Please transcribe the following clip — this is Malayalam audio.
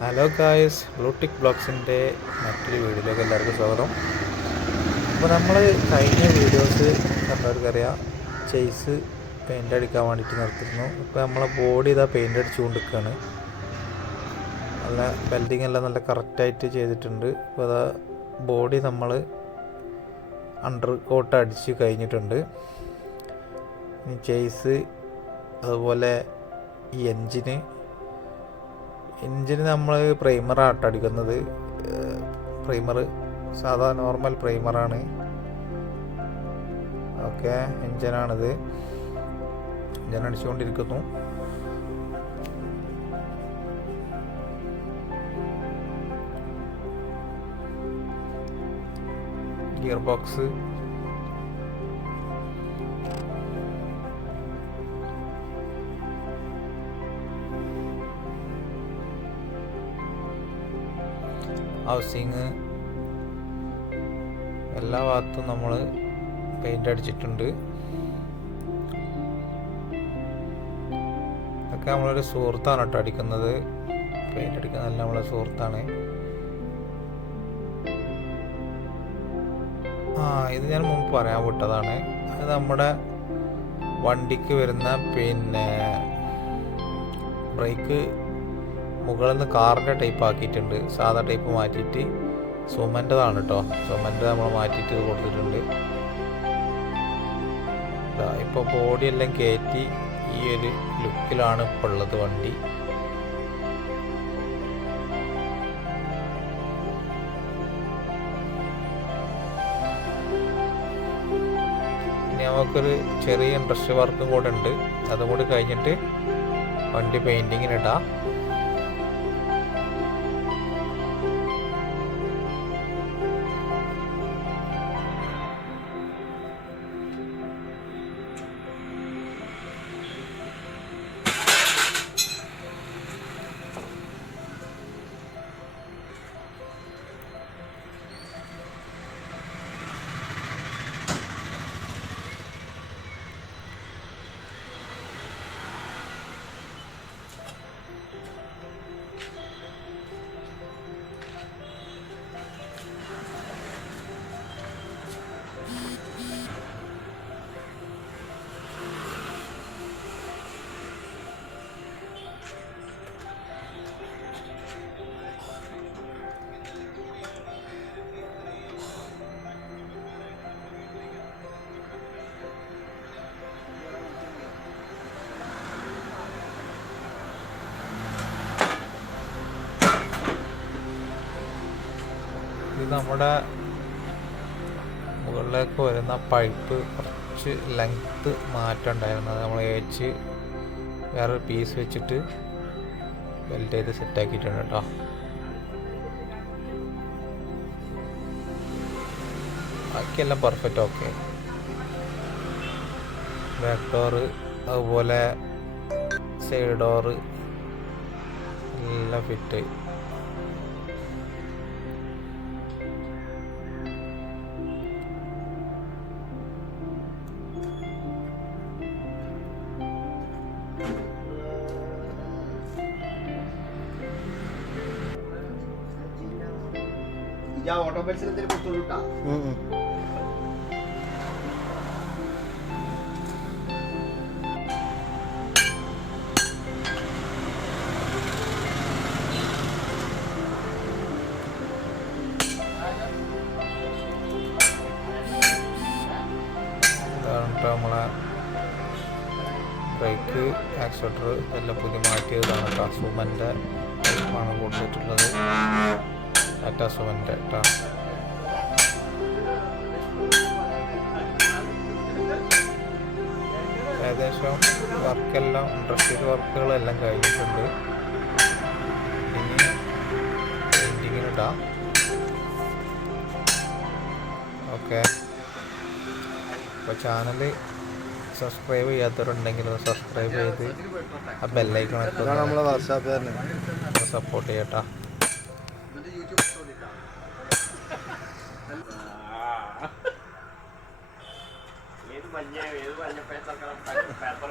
ഹലോ ഗായ്സ്, ബ്ലൂടിക് ബ്ലോഗ്സിൻ്റെ മറ്റൊരു വീഡിയോയിലേക്ക് എല്ലാവർക്കും സ്വാഗതം. അപ്പോൾ നമ്മൾ കഴിഞ്ഞ വീഡിയോസ് കണ്ടവർക്കറിയാം, ചേസ് പെയിൻ്റ് അടിക്കാൻ വേണ്ടിയിട്ട് നിർത്തിയിരുന്നു. ഇപ്പോൾ നമ്മളെ ബോഡി ഇതാ പെയിൻ്റ് അടിച്ചുകൊണ്ടിരിക്കുകയാണ്. നല്ല ബെൽഡിങ് എല്ലാം നല്ല കറക്റ്റായിട്ട് ചെയ്തിട്ടുണ്ട്. ഇപ്പോൾ അതാ ബോഡി നമ്മൾ അണ്ടർ കോട്ട് അടിച്ച് കഴിഞ്ഞിട്ടുണ്ട്. ഇനി ചേസ് അതുപോലെ ഈ എൻജിന് നമ്മൾ പ്രൈമറാണ് അടിക്കുന്നത്. പ്രൈമർ സാധാ നോർമൽ പ്രൈമറാണ്. ഓക്കെ, എൻജിനാണിത്. എൻജിൻ അടിച്ചുകൊണ്ടിരിക്കുന്നു. ഗിയർ ബോക്സ് ഹൗസിങ് എല്ലാ ഭാഗത്തും നമ്മൾ പെയിൻ്റ് അടിച്ചിട്ടുണ്ട്. ഇതൊക്കെ നമ്മളൊരു സുഹൃത്താണ് കേട്ടോ അടിക്കുന്നത്. പെയിൻ്റ് അടിക്കുന്നതെല്ലാം നമ്മളെ സുഹൃത്താണ്. ഇത് ഞാൻ മുമ്പ് പറയാൻ വിട്ടതാണ്. അത് നമ്മുടെ വണ്ടിക്ക് വരുന്ന ബ്രേക്ക് മുകളിൽ നിന്ന് കാറിൻ്റെ ടൈപ്പ് ആക്കിയിട്ടുണ്ട്. സാധാ ടൈപ്പ് മാറ്റിയിട്ട് സുമൻ്റെതാണ് കേട്ടോ. സുമൻ്റ് നമ്മൾ മാറ്റിയിട്ട് കൊടുത്തിട്ടുണ്ട്. ഇപ്പോൾ ബോഡിയെല്ലാം കയറ്റി ഈ ഒരു ലുക്കിലാണ് ഇപ്പോൾ ഉള്ളത് വണ്ടി. ഇനി നമുക്കൊരു ചെറിയ ഇൻട്രസ്റ്റ് വർക്കും കൂടെ ഉണ്ട്. അതും കൂടി കഴിഞ്ഞിട്ട് വണ്ടി പെയിൻറ്റിങ്ങിനിടാം. ഇത് നമ്മുടെ മുകളിലേക്ക് വരുന്ന പൈപ്പ് കുറച്ച് ലെങ്ത്ത് മാറ്റം ഉണ്ടായിരുന്നു. അത് നമ്മൾ ഏച്ച് വേറൊരു പീസ് വെച്ചിട്ട് വെൽഡ് ചെയ്ത് സെറ്റാക്കിയിട്ടുണ്ട് കേട്ടോ. ബാക്കിയെല്ലാം പെർഫെക്റ്റ്. ഓക്കെ, ബാക്ക് ഡോറ് അതുപോലെ സൈഡ് ഡോറ് എല്ലാം ഫിറ്റ്. ഓട്ടോമൊബൈൽസിൽ എന്തെങ്കിലും പുറത്തുവിട്ടാ നമ്മളെ ബ്രേക്ക് ആക്സിലേറ്റർ എല്ലാം പുതിയ മാറ്റിയതാണ് കേട്ടോ. സുമൻ്റെ ആണ് കൊടുത്തിട്ടുള്ളത്. ടാറ്റാ സുമൻ്റെ കേട്ടോ. ഏകദേശം വർക്കെല്ലാം ഇൻട്രസ്റ്റഡ് വർക്കുകളെല്ലാം കഴിഞ്ഞിട്ടുണ്ട്. ഇനി പെയിൻറ്റിങ്ങിനിടാം. ഓക്കെ, അപ്പോൾ ചാനൽ സബ്സ്ക്രൈബ് ചെയ്യാത്തവരുണ്ടെങ്കിൽ സബ്സ്ക്രൈബ് ചെയ്ത് ആ ബെല്ലൈക്കൺ നമ്മളെ വാട്സാപ്പ് തന്നെ സപ്പോർട്ട് ചെയ്യട്ടോ. ഏത് മഞ്ഞ പേപ്പർ